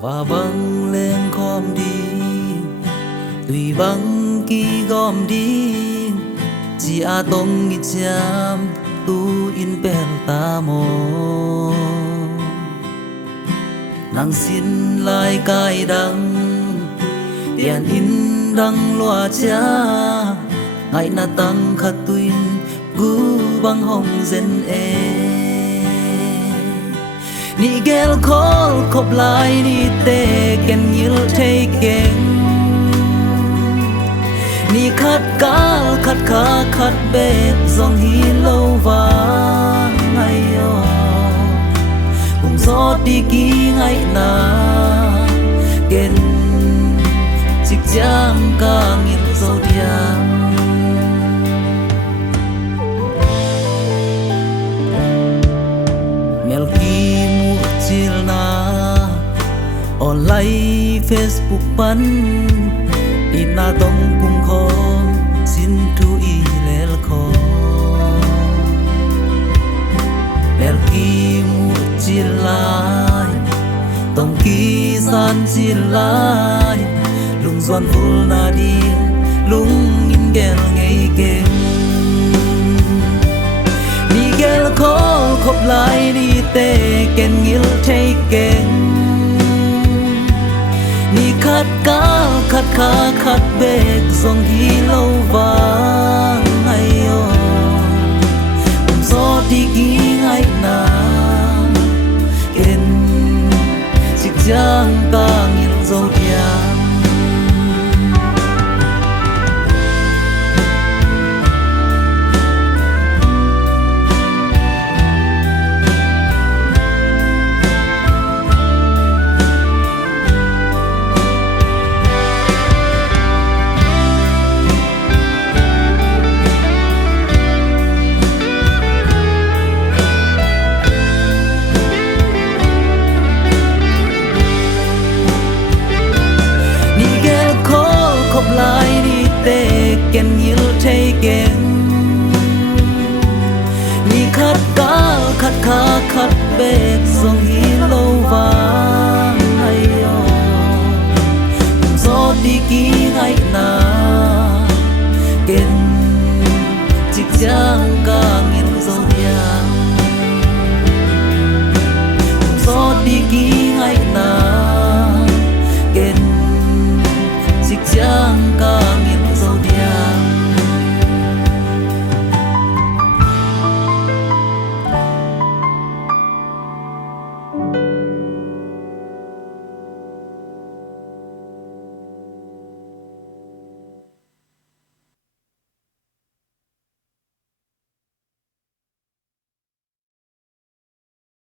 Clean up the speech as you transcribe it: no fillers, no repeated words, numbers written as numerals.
và vâng lên khom đi tùy vâng kỳ gom đi chỉ a tông nghịch chạm tu in bel ta mò nàng xin lại cài đắng tiền in đăng loa cha ngày na tăng khát tuin gu băng hồng dân ni gel call khop lại ni te ken nhil thấy ken ni khát cá khát khá khát bê dòng hi lâu và ngày yo cùng gió đi ký ngày na ken chích giang ca nghiêng dâu điang mel ki mu chil na online Facebook pan ina tông cùng khó xin thu y lel khó mel ki mu chil lai tông ki san chil lai lung doan vul na đi lung in gel ngay kem ni gel khó khop lại đi te ken ngil thấy ken ni khát cá khát khá khát bê dòng hi lâu và ngày yo cùng gió đi ký ngày na ken chích giang ca nghiêng dâu điang lại đi te ken nhil thấy ken ni khát cá khát khá khát bê dòng